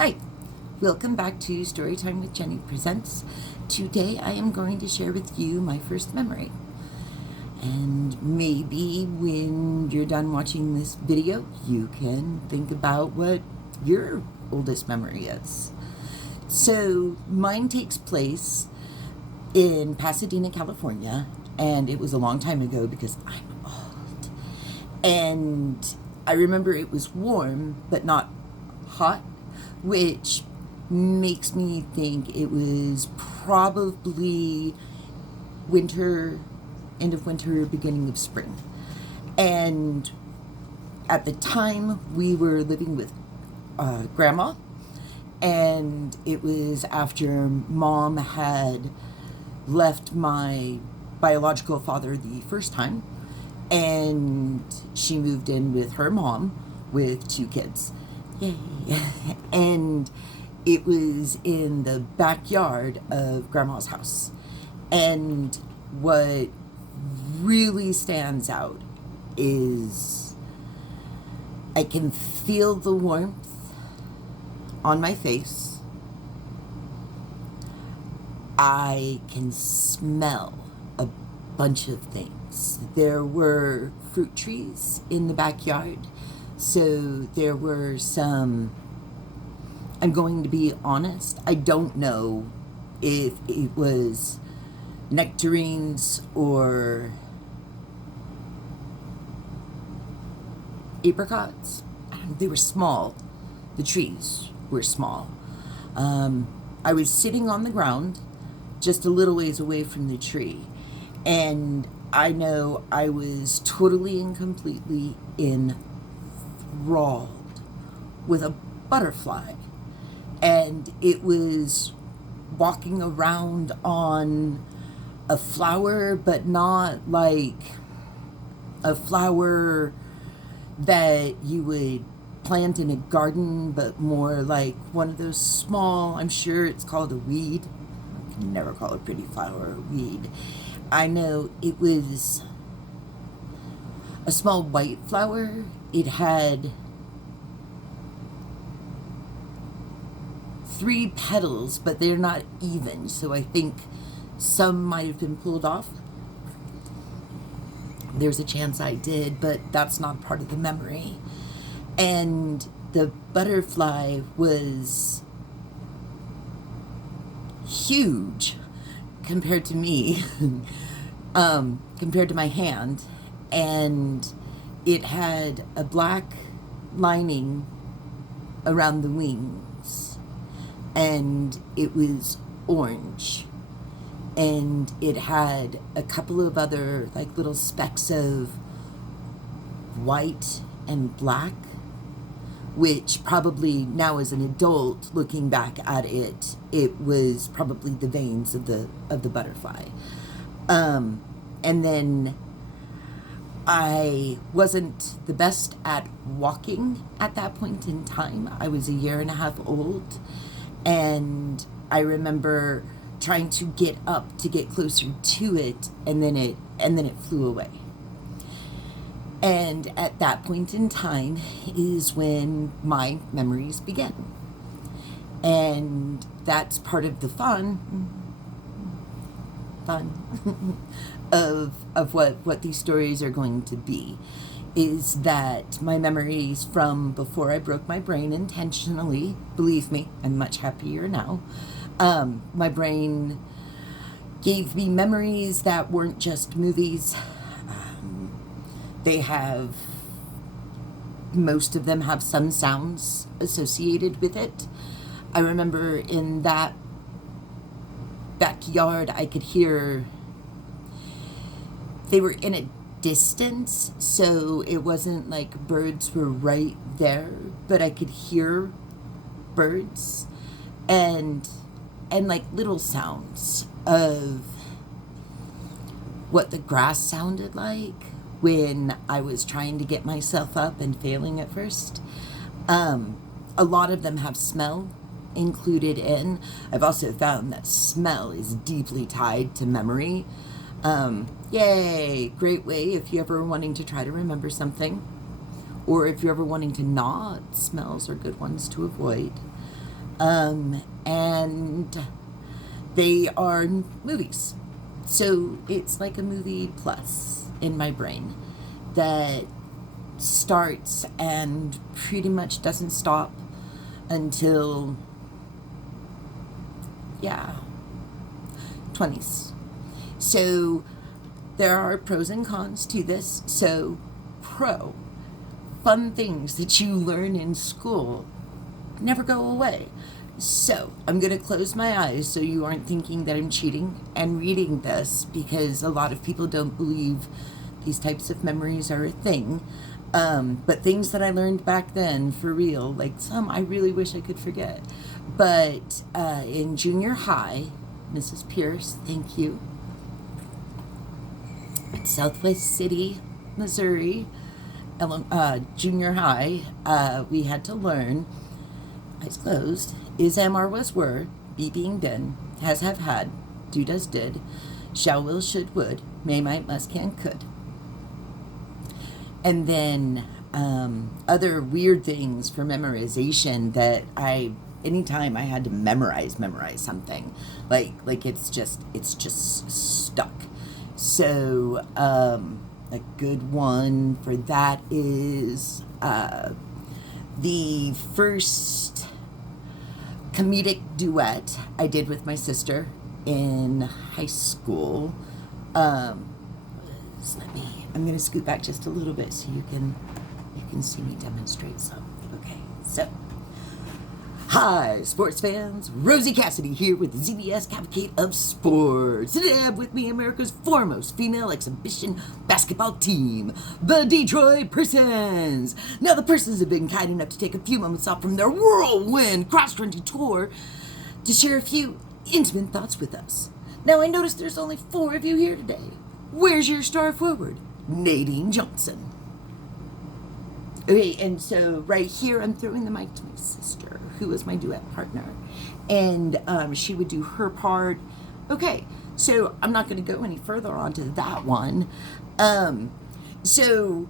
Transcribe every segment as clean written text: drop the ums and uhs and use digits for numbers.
Hi, welcome back to Storytime with Jeni Presents. Today I am going to share with you my first memory. And maybe when you're done watching this video, you can think about what your oldest memory is. So mine takes place in Pasadena, California, and it was a long time ago because I'm old. And I remember it was warm, but not hot, which makes me think it was probably winter, end of winter, beginning of spring. And at the time, we were living with Grandma, and it was after Mom had left my biological father the first time, and she moved in with her mom with 2 kids. Yay. And it was in the backyard of Grandma's house. And what really stands out is I can feel the warmth on my face. I can smell a bunch of things. There were fruit trees in the backyard. So there were some, I'm going to be honest, I don't know if it was nectarines or apricots. They were small. The trees were small. I was sitting on the ground just a little ways away from the tree, and I know I was totally and completely enthralled with a butterfly, and it was walking around on a flower, but not like a flower that you would plant in a garden, but more like one of those small, I'm sure it's called a weed. I can never call a pretty flower a weed. I know it was a small white flower. It had 3 petals, but they're not even, so I think some might have been pulled off. There's a chance I did, but that's not part of the memory. And the butterfly was huge compared to me, compared to my hand, and it had a black lining around the wings, and it was orange, and it had a couple of other like little specks of white and black, which probably now as an adult looking back at it, it was probably the veins of the butterfly. And then I wasn't the best at walking at that point in time. I was a 1.5 years old, and I remember trying to get up to get closer to it, and then it flew away. And at that point in time is when my memories begin. And that's part of the fun of what these stories are going to be, is that my memories from before I broke my brain intentionally, believe me, I'm much happier now. My brain gave me memories that weren't just movies. Most of them have some sounds associated with it. I remember in that backyard, I could hear, they were in a distance, so it wasn't like birds were right there, but I could hear birds and like little sounds of what the grass sounded like when I was trying to get myself up and failing at first. A lot of them have smell included in. I've also found that smell is deeply tied to memory. Yay, great way if you're ever wanting to try to remember something, or if you're ever wanting to not, smells are good ones to avoid. And they are movies. So it's like a movie plus in my brain that starts and pretty much doesn't stop until, yeah, 20s. So there are pros and cons to this. So pro, fun things that you learn in school never go away. So I'm going to close my eyes so you aren't thinking that I'm cheating and reading this, because a lot of people don't believe these types of memories are a thing. But things that I learned back then, for real, like some I really wish I could forget. But in junior high, Mrs. Pierce, thank you, at Southwest City, Missouri, junior high, we had to learn, eyes closed, is, am, are, was, were, be, being, been, has, have, had, do, does, did, shall, will, should, would, may, might, must, can, could. And then other weird things for memorization that anytime I had to memorize something, like it's just stuck. So a good one for that is the first comedic duet I did with my sister in high school. I'm going to scoot back just a little bit so you can see me demonstrate some. Okay, so hi, sports fans. Rosie Cassidy here with the ZBS Cavalcade of Sports. Today I have with me America's foremost female exhibition basketball team, the Detroit Persons. Now, the Persons have been kind enough to take a few moments off from their whirlwind cross-country tour to share a few intimate thoughts with us. Now, I noticed there's only 4 of you here today. Where's your star forward? Nadine Johnson. Okay, and so right here, I'm throwing the mic to my sister, who was my duet partner, and she would do her part. Okay, so I'm not going to go any further on to that one. So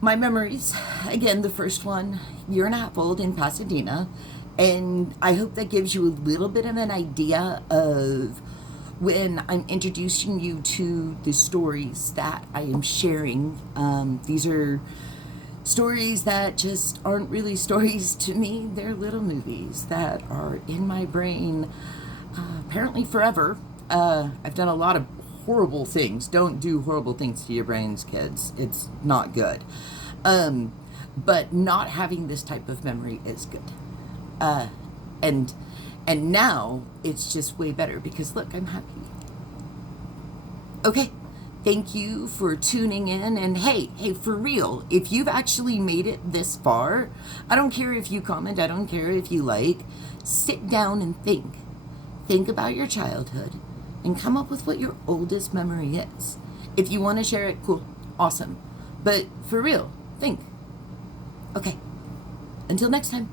my memories, again, the first one, year and a half old in Pasadena, and I hope that gives you a little bit of an idea of when I'm introducing you to the stories that I am sharing. These are stories that just aren't really stories to me. They're little movies that are in my brain apparently forever. I've done a lot of horrible things. Don't do horrible things to your brains, kids. It's not good. But not having this type of memory is good. And now it's just way better because look, I'm happy. Okay. Thank you for tuning in, and hey, for real, if you've actually made it this far, I don't care if you comment, I don't care if you like, sit down and think. Think about your childhood and come up with what your oldest memory is. If you want to share it, cool, awesome. But for real, think. Okay, until next time.